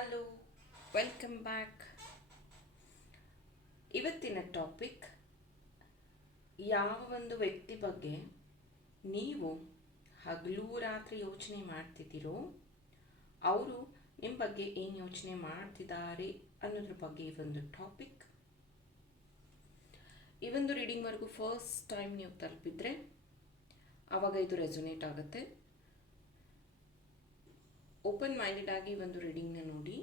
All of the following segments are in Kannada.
Hello, welcome back. ಇವತ್ತಿನ ಟಾಪಿಕ್, ಯಾವ ಒಂದು ವ್ಯಕ್ತಿ ಬಗ್ಗೆ ನೀವು ಹಗಲು ರಾತ್ರಿ ಯೋಚನೆ ಮಾಡ್ತಿದ್ದೀರೋ ಅವರು ನಿಮ್ಮ ಬಗ್ಗೆ ಏನು ಯೋಚನೆ ಮಾಡ್ತಿದ್ದಾರೆ ಅನ್ನೋದ್ರ ಬಗ್ಗೆ ಈ ಒಂದು ಟಾಪಿಕ್. ಈ ಒಂದು ರೀಡಿಂಗ್ವರೆಗೂ ಫಸ್ಟ್ ಟೈಮ್ ನೀವು ತಲುಪಿದ್ರೆ ಆವಾಗ ಇದು ರೆಸೊನೇಟ್ ಆಗುತ್ತೆ. ಓಪನ್ ಮೈಂಡೆಡ್ ಆಗಿ ಒಂದು ರೀಡಿಂಗ್ನ ನೋಡಿ,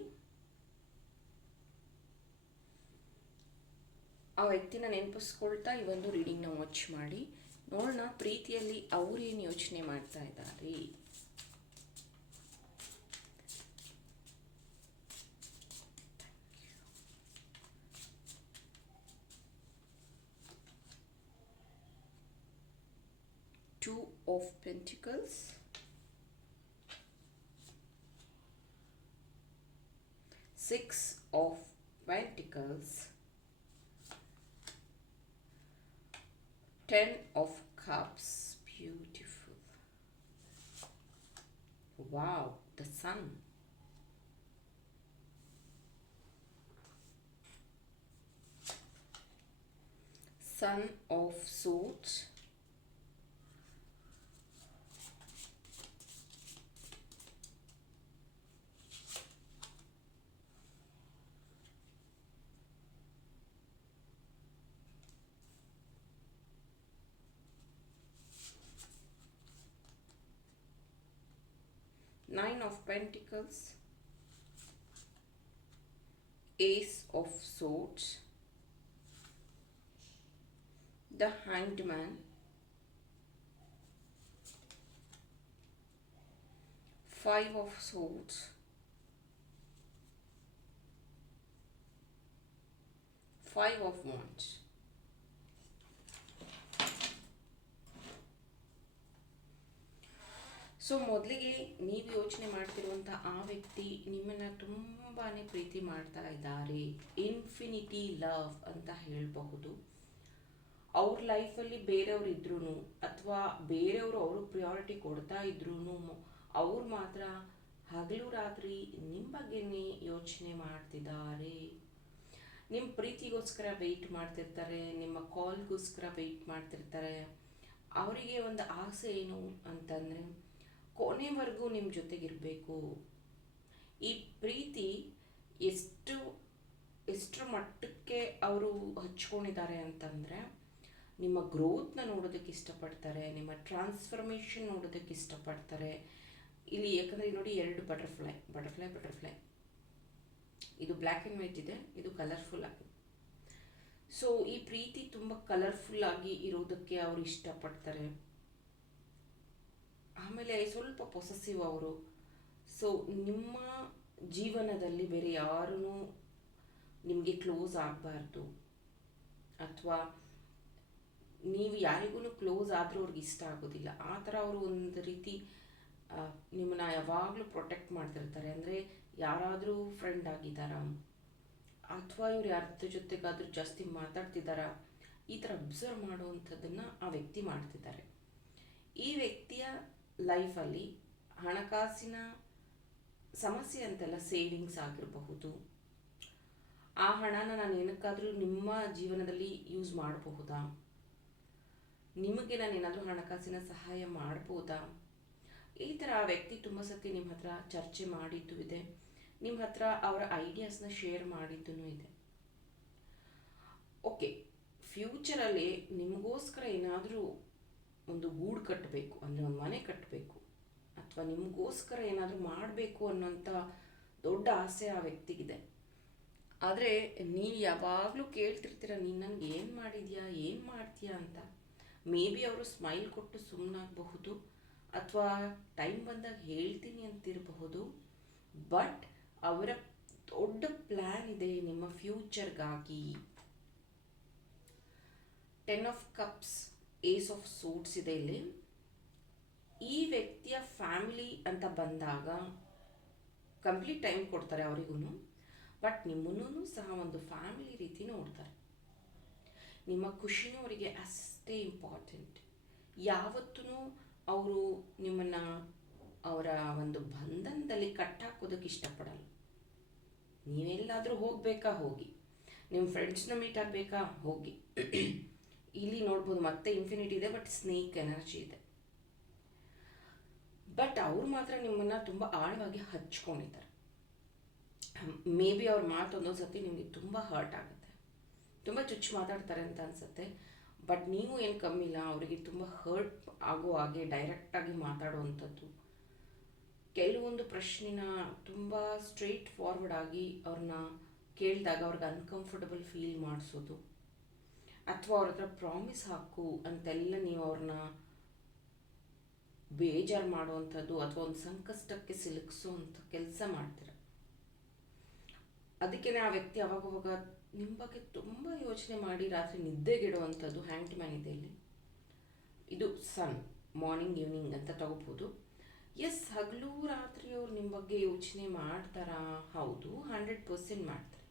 ಆ ವ್ಯಕ್ತಿನ ನೆನಪಿಸ್ಕೊಳ್ತಾ ಈ ಒಂದು ರೀಡಿಂಗ್ನ ವಾಚ್ ಮಾಡಿ ನೋಡೋಣ ಪ್ರೀತಿಯಲ್ಲಿ ಏನು ಯೋಚನೆ ಮಾಡ್ತಾ ಇದ್ದಾರೆ. Two of Pentacles, Six of Pentacles, Ten of Cups. Beautiful. Wow, the Sun. Sun of Swords, Nine of Pentacles, Ace of Swords, the Hanged Man, Five of Swords, Five of Wands. So ಮೊದಲಿಗೆ ನೀವು ಯೋಚನೆ ಮಾಡ್ತಿರುವಂಥ ಆ ವ್ಯಕ್ತಿ ನಿಮ್ಮನ್ನು ತುಂಬಾ ಪ್ರೀತಿ ಮಾಡ್ತಾ ಇದ್ದಾರೆ. ಇನ್ಫಿನಿಟಿ ಲವ್ ಅಂತ ಹೇಳಬಹುದು. ಅವ್ರ ಲೈಫಲ್ಲಿ ಬೇರೆಯವ್ರು ಇದ್ರೂ ಅಥವಾ ಬೇರೆಯವರು ಅವ್ರಿಗೆ ಪ್ರಿಯಾರಿಟಿ ಕೊಡ್ತಾ ಇದ್ರೂ ಅವ್ರು ಮಾತ್ರ ಹಗಲು ರಾತ್ರಿ ನಿಮ್ಮ ಬಗ್ಗೆನೇ ಯೋಚನೆ ಮಾಡ್ತಿದ್ದಾರೆ. ನಿಮ್ಮ ಪ್ರೀತಿಗೋಸ್ಕರ ವೆಯ್ಟ್ ಮಾಡ್ತಿರ್ತಾರೆ, ನಿಮ್ಮ ಕಾಲ್ಗೋಸ್ಕರ ವೆಯ್ಟ್ ಮಾಡ್ತಿರ್ತಾರೆ. ಅವರಿಗೆ ಒಂದು ಆಸೆ ಏನು ಅಂತಂದರೆ ಕೊನೆವರೆಗೂ ನಿಮ್ಮ ಜೊತೆಗಿರಬೇಕು. ಈ ಪ್ರೀತಿ ಎಷ್ಟರ ಮಟ್ಟಕ್ಕೆ ಅವರು ಹಚ್ಕೊಂಡಿದ್ದಾರೆ ಅಂತಂದರೆ ನಿಮ್ಮ ಗ್ರೋತ್ನ ನೋಡೋದಕ್ಕೆ ಇಷ್ಟಪಡ್ತಾರೆ, ನಿಮ್ಮ ಟ್ರಾನ್ಸ್ಫರ್ಮೇಷನ್ ನೋಡೋದಕ್ಕೆ ಇಷ್ಟಪಡ್ತಾರೆ. ಇಲ್ಲಿ ಯಾಕಂದರೆ ನೋಡಿ, ಎರಡು ಬಟರ್ಫ್ಲೈ ಇದು ಬ್ಲ್ಯಾಕ್ ಆ್ಯಂಡ್ ವೈಟ್ ಇದೆ, ಇದು ಕಲರ್ಫುಲ್ ಆಗಿ. ಸೊ ಈ ಪ್ರೀತಿ ತುಂಬ ಕಲರ್ಫುಲ್ ಆಗಿ ಇರೋದಕ್ಕೆ ಅವರು ಇಷ್ಟಪಡ್ತಾರೆ. ಆಮೇಲೆ ಸ್ವಲ್ಪ ಪೊಸೆಸಿವ್ ಅವರು. ಸೊ ನಿಮ್ಮ ಜೀವನದಲ್ಲಿ ಬೇರೆ ಯಾರೂ ನಿಮಗೆ ಕ್ಲೋಸ್ ಆಗಬಾರ್ದು, ಅಥವಾ ನೀವು ಯಾರಿಗೂ ಕ್ಲೋಸ್ ಆದರೂ ಅವ್ರಿಗೆ ಇಷ್ಟ ಆಗೋದಿಲ್ಲ. ಆ ಥರ ಅವರು ಒಂದು ರೀತಿ ನಿಮ್ಮನ್ನ ಯಾವಾಗಲೂ ಪ್ರೊಟೆಕ್ಟ್ ಮಾಡ್ತಿರ್ತಾರೆ. ಅಂದರೆ ಯಾರಾದರೂ ಫ್ರೆಂಡ್ ಆಗಿದ್ದಾರಾ, ಅಥವಾ ಇವ್ರು ಯಾರ ಜೊತೆಗಾದರೂ ಜಾಸ್ತಿ ಮಾತಾಡ್ತಿದ್ದಾರಾ, ಈ ಥರ ಅಬ್ಸರ್ವ್ ಮಾಡುವಂಥದ್ದನ್ನು ಆ ವ್ಯಕ್ತಿ ಮಾಡ್ತಿದ್ದಾರೆ. ಈ ವ್ಯಕ್ತಿಯ ಲೈಫಲ್ಲಿ ಹಣಕಾಸಿನ ಸಮಸ್ಯೆ ಅಂತೆಲ್ಲ ಸೇವಿಂಗ್ಸ್ ಆಗಿರಬಹುದು. ಆ ಹಣನ ನಾನು ಏನಕ್ಕಾದರೂ ನಿಮ್ಮ ಜೀವನದಲ್ಲಿ ಯೂಸ್ ಮಾಡಬಹುದಾ, ನಿಮಗೆ ನಾನು ಏನಾದರೂ ಹಣಕಾಸಿನ ಸಹಾಯ ಮಾಡ್ಬೋದಾ, ಈ ಥರ ಆ ವ್ಯಕ್ತಿ ತುಂಬ ಸತಿ ನಿಮ್ಮ ಹತ್ರ ಚರ್ಚೆ ಮಾಡಿದ್ದು ಇದೆ. ನಿಮ್ಮ ಹತ್ರ ಅವರ ಐಡಿಯಾಸ್ನ ಶೇರ್ ಮಾಡಿದ್ದೂ ಇದೆ. ಓಕೆ, ಫ್ಯೂಚರಲ್ಲಿ ನಿಮಗೋಸ್ಕರ ಏನಾದರೂ ಒಂದು ಗೂಡು ಕಟ್ಟಬೇಕು, ಅಂದರೆ ಒಂದು ಮನೆ ಕಟ್ಟಬೇಕು, ಅಥವಾ ನಿಮಗೋಸ್ಕರ ಏನಾದರೂ ಮಾಡಬೇಕು ಅನ್ನೋಂಥ ದೊಡ್ಡ ಆಸೆ ಆ ವ್ಯಕ್ತಿಗಿದೆ. ಆದರೆ ನೀವು ಯಾವಾಗಲೂ ಕೇಳ್ತಿರ್ತೀರ, ನೀನು ನನಗೆ ಏನು ಮಾಡಿದ್ಯಾ, ಏನು ಮಾಡ್ತೀಯಾ ಅಂತ. ಮೇ ಬಿ ಅವರು ಸ್ಮೈಲ್ ಕೊಟ್ಟು ಸುಮ್ಮನಾಗಬಹುದು, ಅಥವಾ ಟೈಮ್ ಬಂದಾಗ ಹೇಳ್ತೀನಿ ಅಂತಿರಬಹುದು. ಬಟ್ ಅವರ ದೊಡ್ಡ ಪ್ಲ್ಯಾನ್ ಇದೆ ನಿಮ್ಮ ಫ್ಯೂಚರ್ಗಾಗಿ. Ten of cups, ace of suits ಇದೆ ಇಲ್ಲಿ. ಈ ವ್ಯಕ್ತಿಯ ಫ್ಯಾಮಿಲಿ ಅಂತ ಬಂದಾಗ ಕಂಪ್ಲೀಟ್ ಟೈಮ್ ಕೊಡ್ತಾರೆ ಅವರಿಗೂ, ಬಟ್ ನಿಮ್ಮನ್ನೂ ಸಹ ಒಂದು ಫ್ಯಾಮಿಲಿ ರೀತಿ ನೋಡ್ತಾರೆ. ನಿಮ್ಮ ಖುಷಿನೂ ಅವರಿಗೆ ಅಷ್ಟೇ ಇಂಪಾರ್ಟೆಂಟ್. ಯಾವತ್ತೂ ಅವರು ನಿಮ್ಮನ್ನು ಅವರ ಒಂದು ಬಂಧನದಲ್ಲಿ ಕಟ್ಟಾಕೋದಕ್ಕೆ ಇಷ್ಟಪಡಲ್ಲ. ನೀವೆಲ್ಲಾದರೂ ಹೋಗಬೇಕಾ ಹೋಗಿ, ನಿಮ್ಮ ಫ್ರೆಂಡ್ಸ್ನ ಮೀಟ್ ಆಗಬೇಕಾ ಹೋಗಿ. ಇಲ್ಲಿ ನೋಡ್ಬೋದು ಮತ್ತೆ ಇನ್ಫಿನಿಟಿ ಇದೆ, ಬಟ್ ಸ್ನೇಕ್ ಎನರ್ಜಿ ಇದೆ. ಬಟ್ ಅವ್ರು ಮಾತ್ರ ನಿಮ್ಮನ್ನು ತುಂಬ ಆಳವಾಗಿ ಹಚ್ಕೊಂಡಿದ್ದಾರೆ. ಮೇ ಬಿ ಅವ್ರ ಮಾತು ಒಂದೊಂದು ಸತಿ ನಿಮಗೆ ತುಂಬ ಹರ್ಟ್ ಆಗುತ್ತೆ, ತುಂಬ ಚುಚ್ಚು ಮಾತಾಡ್ತಾರೆ ಅಂತ ಅನಿಸುತ್ತೆ. ಬಟ್ ನೀವು ಏನು ಕಮ್ಮಿ ಇಲ್ಲ, ಅವರಿಗೆ ತುಂಬ ಹರ್ಟ್ ಆಗೋ ಹಾಗೆ ಡೈರೆಕ್ಟಾಗಿ ಮಾತಾಡುವಂಥದ್ದು. ಕೆಲವೊಂದು ಪ್ರಶ್ನೆನ ತುಂಬ ಸ್ಟ್ರೈಟ್ ಫಾರ್ವರ್ಡ್ ಆಗಿ ಅವ್ರನ್ನ ಕೇಳಿದಾಗ ಅವ್ರಿಗೆ ಅನ್ಕಂಫರ್ಟಬಲ್ ಫೀಲ್ ಮಾಡಿಸೋದು, ಅಥವಾ ಅವ್ರ ಹತ್ರ ಪ್ರಾಮಿಸ್ ಹಾಕು ಅಂತೆಲ್ಲ ನೀವು ಅವ್ರನ್ನ ಬೇಜಾರು ಮಾಡುವಂಥದ್ದು ಅಥವಾ ಒಂದು ಸಂಕಷ್ಟಕ್ಕೆ ಸಿಲುಕಿಸೋವಂಥ ಕೆಲಸ ಮಾಡ್ತೀರ. ಅದಕ್ಕೆ ಆ ವ್ಯಕ್ತಿ ಅವಾಗವಾಗ ನಿಮ್ಮ ಬಗ್ಗೆ ತುಂಬ ಯೋಚನೆ ಮಾಡಿ ರಾತ್ರಿ ನಿದ್ದೆಗೆಡುವಂಥದ್ದು. ಹ್ಯಾಂಡ್ ಇದೆ ಇಲ್ಲಿ, ಇದು ಸನ್ ಮಾರ್ನಿಂಗ್ ಈವ್ನಿಂಗ್ ಅಂತ ತಗೋಬೋದು. ಎಸ್, ಹಗಲು ರಾತ್ರಿ ಅವ್ರು ನಿಮ್ಮ ಬಗ್ಗೆ ಯೋಚನೆ ಮಾಡ್ತಾರಾ? ಹೌದು, 100% ಮಾಡ್ತಾರೆ.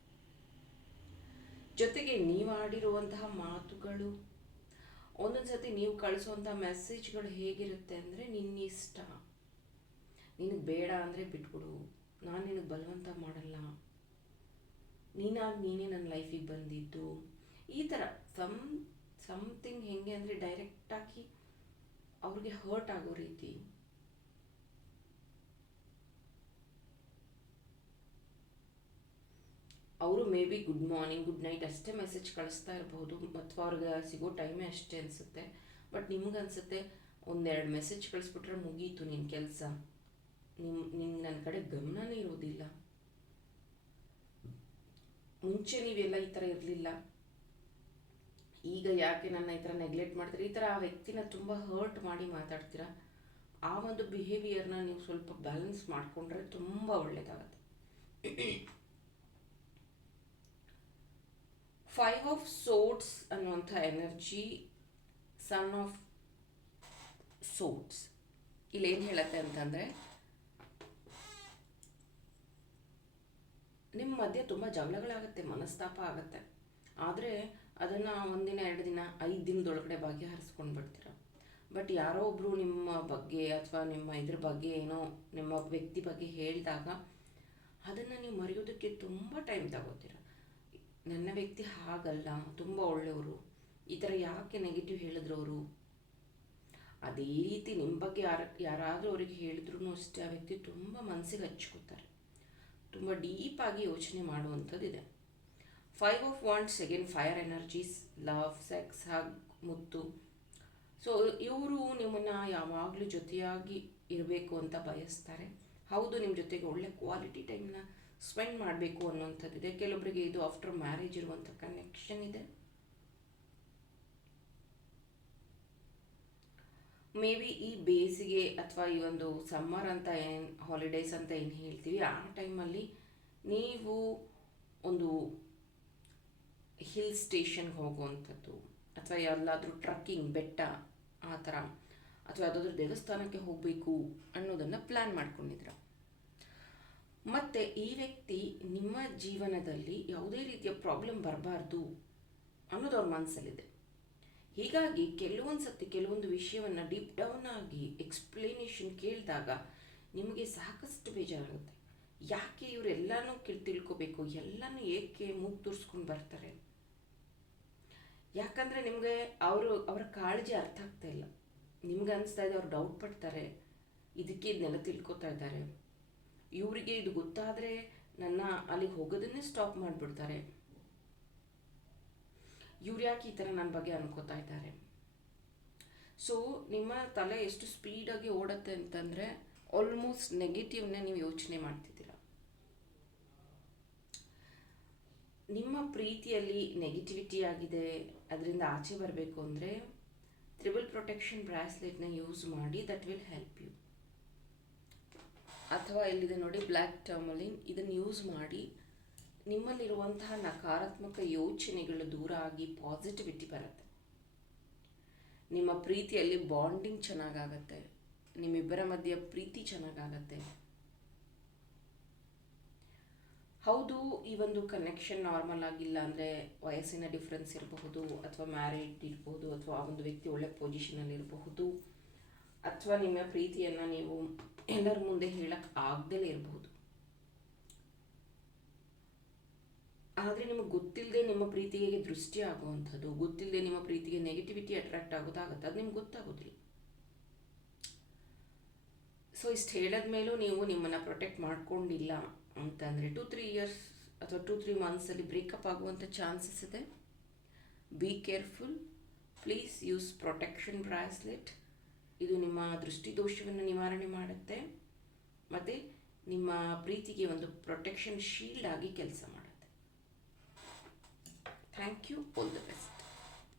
ಜೊತೆಗೆ ನೀವು ಆಡಿರುವಂತಹ ಮಾತುಗಳು, ಒಂದೊಂದು ಸತಿ ನೀವು ಕಳಿಸುವಂಥ ಮೆಸೇಜ್ಗಳು ಹೇಗಿರುತ್ತೆ ಅಂದರೆ, ನಿನ್ನಿಷ್ಟ, ನಿನಗೆ ಬೇಡ ಅಂದರೆ ಬಿಟ್ಬಿಡು, ನಾನು ನಿನಗೆ ಬಲವಂತ ಮಾಡಲ್ಲ, ನೀನಾಗಿ ನೀನೇ ನನ್ನ ಲೈಫಿಗೆ ಬಂದಿದ್ದು, ಈ ಥರ ಸಮಥಿಂಗ್. ಹೆಂಗೆ ಅಂದರೆ ಡೈರೆಕ್ಟಾಗಿ ಅವ್ರಿಗೆ ಹರ್ಟ್ ಆಗೋ ರೀತಿ. ಅವರು may be good morning good night ಅಷ್ಟೇ ಮೆಸೇಜ್ ಕಳಿಸ್ತಾ ಇರಬಹುದು, ಅಥವಾ ಅವ್ರಿಗೆ ಸಿಗೋ ಟೈಮೇ ಅಷ್ಟೇ ಅನಿಸುತ್ತೆ. ಬಟ್ ನಿಮ್ಗನ್ಸುತ್ತೆ ಒಂದೆರಡು ಮೆಸೇಜ್ ಕಳಿಸ್ಬಿಟ್ರೆ ಮುಗೀತು ನಿನ್ನ ಕೆಲಸ, ನಿಂಗೆ ನನ್ನ ಕಡೆ ಗಮನನೇ ಇರೋದಿಲ್ಲ. ಮುಂಚೆ ನೀವೆಲ್ಲ ಈ ಥರ ಇರಲಿಲ್ಲ, ಈಗ ಯಾಕೆ ನನ್ನ ಈ ಥರ ನೆಗ್ಲೆಕ್ಟ್ ಮಾಡ್ತೀರಾ? ಈ ಥರ ಆ ವ್ಯಕ್ತಿನ ತುಂಬ ಹರ್ಟ್ ಮಾಡಿ ಮಾತಾಡ್ತೀರಾ. ಆ ಒಂದು ಬಿಹೇವಿಯರ್ನ ನೀವು ಸ್ವಲ್ಪ ಬ್ಯಾಲೆನ್ಸ್ ಮಾಡಿಕೊಂಡ್ರೆ ತುಂಬ ಒಳ್ಳೆಯದಾಗತ್ತೆ. 5 ಆಫ್ ಸೋರ್ಡ್ಸ್ ಅನ್ನುವಂಥ ಎನರ್ಜಿ, ಸನ್ ಆಫ್ ಸೋರ್ಡ್ಸ್ ಇಲ್ಲೇನು ಹೇಳುತ್ತೆ ಅಂತಂದರೆ, ನಿಮ್ಮ ಮಧ್ಯೆ ತುಂಬ ಜಗಳಗಳಾಗುತ್ತೆ, ಮನಸ್ತಾಪ ಆಗುತ್ತೆ. ಆದರೆ ಅದನ್ನು ಒಂದಿನ 2 ದಿನ 5 ದಿನದೊಳಗಡೆ ಬಗೆಹರಿಸ್ಕೊಂಡು ಬಿಡ್ತೀರ. ಬಟ್ ಯಾರೋ ಒಬ್ಬರು ನಿಮ್ಮ ಬಗ್ಗೆ ಅಥವಾ ನಿಮ್ಮ ಇದ್ರ ಬಗ್ಗೆ ಏನೋ ನಿಮ್ಮ ವ್ಯಕ್ತಿ ಬಗ್ಗೆ ಹೇಳಿದಾಗ ಅದನ್ನು ನೀವು ಮರೆಯೋದಕ್ಕೆ ತುಂಬ ಟೈಮ್ ತಗೋತೀರ. ನನ್ನ ವ್ಯಕ್ತಿ ಹಾಗಲ್ಲ, ತುಂಬ ಒಳ್ಳೆಯವರು, ಈ ಥರ ಯಾಕೆ ನೆಗೆಟಿವ್ ಹೇಳಿದ್ರು ಅವರು, ಅದೇ ರೀತಿ ನಿಮ್ಮ ಬಗ್ಗೆ ಯಾರಾದರೂ ಅವರಿಗೆ ಹೇಳಿದ್ರು ಅಷ್ಟೇ ಆ ವ್ಯಕ್ತಿ ತುಂಬ ಮನಸ್ಸಿಗೆ ಹಚ್ಕೋತಾರೆ, ತುಂಬ ಡೀಪಾಗಿ ಯೋಚನೆ ಮಾಡುವಂಥದ್ದಿದೆ. 5 of wands again fire energies, love, sex, hug, ಮುತ್ತು. ಸೊ ಇವರು ನಿಮ್ಮನ್ನು ಯಾವಾಗಲೂ ಜೊತೆಯಾಗಿ ಇರಬೇಕು ಅಂತ ಬಯಸ್ತಾರೆ. ಹೌದು, ನಿಮ್ಮ ಜೊತೆಗೆ ಒಳ್ಳೆ ಕ್ವಾಲಿಟಿ ಟೈಮ್ನ ಸ್ಪೆಂಡ್ ಮಾಡಬೇಕು ಅನ್ನೋಂಥದ್ದಿದೆ. ಕೆಲವೊಬ್ಬರಿಗೆ ಇದು ಆಫ್ಟರ್ ಮ್ಯಾರೇಜ್ ಇರುವಂಥ ಕನೆಕ್ಷನ್ ಇದೆ. ಮೇ ಬಿ ಈ ಬೇಸಿಗೆ ಅಥವಾ ಈ ಒಂದು ಸಮ್ಮರ್ ಅಂತ ಏನು ಹಾಲಿಡೇಸ್ ಅಂತ ಏನು ಹೇಳ್ತೀವಿ, ಆ ಟೈಮಲ್ಲಿ ನೀವು ಒಂದು ಹಿಲ್ ಸ್ಟೇಷನ್ಗೆ ಹೋಗುವಂಥದ್ದು, ಅಥವಾ ಎಲ್ಲಾದರೂ ಟ್ರಕ್ಕಿಂಗ್, ಬೆಟ್ಟ ಆ ಥರ, ಅಥವಾ ಯಾವುದಾದ್ರೂ ದೇವಸ್ಥಾನಕ್ಕೆ ಹೋಗಬೇಕು ಅನ್ನೋದನ್ನು ಪ್ಲ್ಯಾನ್ ಮಾಡ್ಕೊಂಡಿದ್ರ. ಮತ್ತು ಈ ವ್ಯಕ್ತಿ ನಿಮ್ಮ ಜೀವನದಲ್ಲಿ ಯಾವುದೇ ರೀತಿಯ ಪ್ರಾಬ್ಲಮ್ ಬರಬಾರ್ದು ಅನ್ನೋದು ಅವ್ರ ಮನಸ್ಸಲ್ಲಿದೆ. ಹೀಗಾಗಿ ಕೆಲವೊಂದು ಸತಿ ಕೆಲವೊಂದು ವಿಷಯವನ್ನು ಡೀಪ್ ಡೌನ್ ಆಗಿ ಎಕ್ಸ್ಪ್ಲೇನೇಷನ್ ಕೇಳಿದಾಗ ನಿಮಗೆ ಸಾಕಷ್ಟು ಬೇಜಾರಾಗುತ್ತೆ. ಯಾಕೆ ಇವರೆಲ್ಲನೂ ತಿಳ್ಕೋಬೇಕು, ಎಲ್ಲನೂ ಏಕೆ ಮೂಗು ತೂರಿಸ್ಕೊಂಡು ಬರ್ತಾರೆ? ಯಾಕಂದರೆ ನಿಮಗೆ ಅವರ ಕಾಳಜಿ ಅರ್ಥ ಆಗ್ತಾ ಇಲ್ಲ. ನಿಮ್ಗೆ ಅನಿಸ್ತಾ ಇದೆ ಅವ್ರು ಡೌಟ್ ಪಡ್ತಾರೆ, ಇದಕ್ಕೆ ಇದನ್ನೆಲ್ಲ ತಿಳ್ಕೊತಾ ಇದ್ದಾರೆ, ಇವರಿಗೆ ಇದು ಗೊತ್ತಾದರೆ ನನ್ನ ಅಲ್ಲಿಗೆ ಹೋಗೋದನ್ನೇ ಸ್ಟಾಪ್ ಮಾಡಿಬಿಡ್ತಾರೆ, ಇವ್ರು ಯಾಕೆ ಈ ಥರ ನನ್ನ ಬಗ್ಗೆ ಅನ್ಕೋತಾ ಇದ್ದಾರೆ. ಸೊ ನಿಮ್ಮ ತಲೆ ಎಷ್ಟು ಸ್ಪೀಡಾಗಿ ಓಡುತ್ತೆ ಅಂತಂದರೆ ಆಲ್ಮೋಸ್ಟ್ ನೆಗೆಟಿವ್ನೇ ನೀವು ಯೋಚನೆ ಮಾಡ್ತಿದ್ದೀರ. ನಿಮ್ಮ ಪ್ರೀತಿಯಲ್ಲಿ ನೆಗೆಟಿವಿಟಿ ಆಗಿದೆ, ಅದರಿಂದ ಆಚೆ ಬರಬೇಕು ಅಂದರೆ ತ್ರಿಬಲ್ ಪ್ರೊಟೆಕ್ಷನ್ ಬ್ರಾಸ್ಲೆಟ್ನ ಯೂಸ್ ಮಾಡಿ, ದಟ್ ವಿಲ್ ಹೆಲ್ಪ್ ಯು. ಅಥವಾ ಇಲ್ಲಿದೆ ನೋಡಿ ಬ್ಲ್ಯಾಕ್ ಟರ್ಮಲಿನ್, ಇದನ್ನು ಯೂಸ್ ಮಾಡಿ ನಿಮ್ಮಲ್ಲಿರುವಂತಹ ನಕಾರಾತ್ಮಕ ಯೋಚನೆಗಳು ದೂರ ಆಗಿ ಪಾಸಿಟಿವಿಟಿ ಬರುತ್ತೆ. ನಿಮ್ಮ ಪ್ರೀತಿಯಲ್ಲಿ ಬಾಂಡಿಂಗ್ ಚೆನ್ನಾಗಾಗತ್ತೆ, ನಿಮ್ಮಿಬ್ಬರ ಮಧ್ಯೆ ಪ್ರೀತಿ ಚೆನ್ನಾಗಾಗತ್ತೆ. ಹೌದು, ಈ ಒಂದು ಕನೆಕ್ಷನ್ ನಾರ್ಮಲ್ ಆಗಿಲ್ಲ ಅಂದರೆ ವಯಸ್ಸಿನ ಡಿಫ್ರೆನ್ಸ್ ಇರಬಹುದು, ಅಥವಾ ಮ್ಯಾರಿಡ್ ಇರಬಹುದು, ಅಥವಾ ಆ ಒಂದು ವ್ಯಕ್ತಿ ಒಳ್ಳೆ ಪೊಸಿಷನಲ್ಲಿ ಇರಬಹುದು, ಅಥವಾ ನಿಮ್ಮ ಪ್ರೀತಿಯನ್ನು ನೀವು ಎಲ್ಲರ ಮುಂದೆ ಹೇಳಕ್ಕೆ ಆಗದೇ ಇರಬಹುದು. ಆದರೆ ನಿಮಗೆ ಗೊತ್ತಿಲ್ಲದೆ ನಿಮ್ಮ ಪ್ರೀತಿಗೆ ದೃಷ್ಟಿ ಆಗುವಂಥದ್ದು, ಗೊತ್ತಿಲ್ಲದೆ ನಿಮ್ಮ ಪ್ರೀತಿಗೆ ನೆಗೆಟಿವಿಟಿ ಅಟ್ರಾಕ್ಟ್ ಆಗೋದಾಗುತ್ತೆ, ಅದು ನಿಮ್ಗೆ ಗೊತ್ತಾಗೋದಿಲ್ಲ. ಸೊ ಇಷ್ಟು ಹೇಳಿದ ಮೇಲೂ ನೀವು ನಿಮ್ಮನ್ನು ಪ್ರೊಟೆಕ್ಟ್ ಮಾಡ್ಕೊಂಡಿಲ್ಲ ಅಂತಂದರೆ 2-3 ಇಯರ್ಸ್ ಅಥವಾ 2-3 ಮಂತ್ಸಲ್ಲಿ ಬ್ರೇಕಪ್ ಆಗುವಂಥ ಚಾನ್ಸಸ್ ಇದೆ. Be careful, please use protection bracelet. ಇದು ನಿಮ್ಮ ದೃಷ್ಟಿದೋಷವನ್ನು ನಿವಾರಣೆ ಮಾಡುತ್ತೆ ಮತ್ತು ನಿಮ್ಮ ಪ್ರೀತಿಗೆ ಒಂದು ಪ್ರೊಟೆಕ್ಷನ್ ಶೀಲ್ಡ್ ಆಗಿ ಕೆಲಸ ಮಾಡುತ್ತೆ. Thank you, all the best.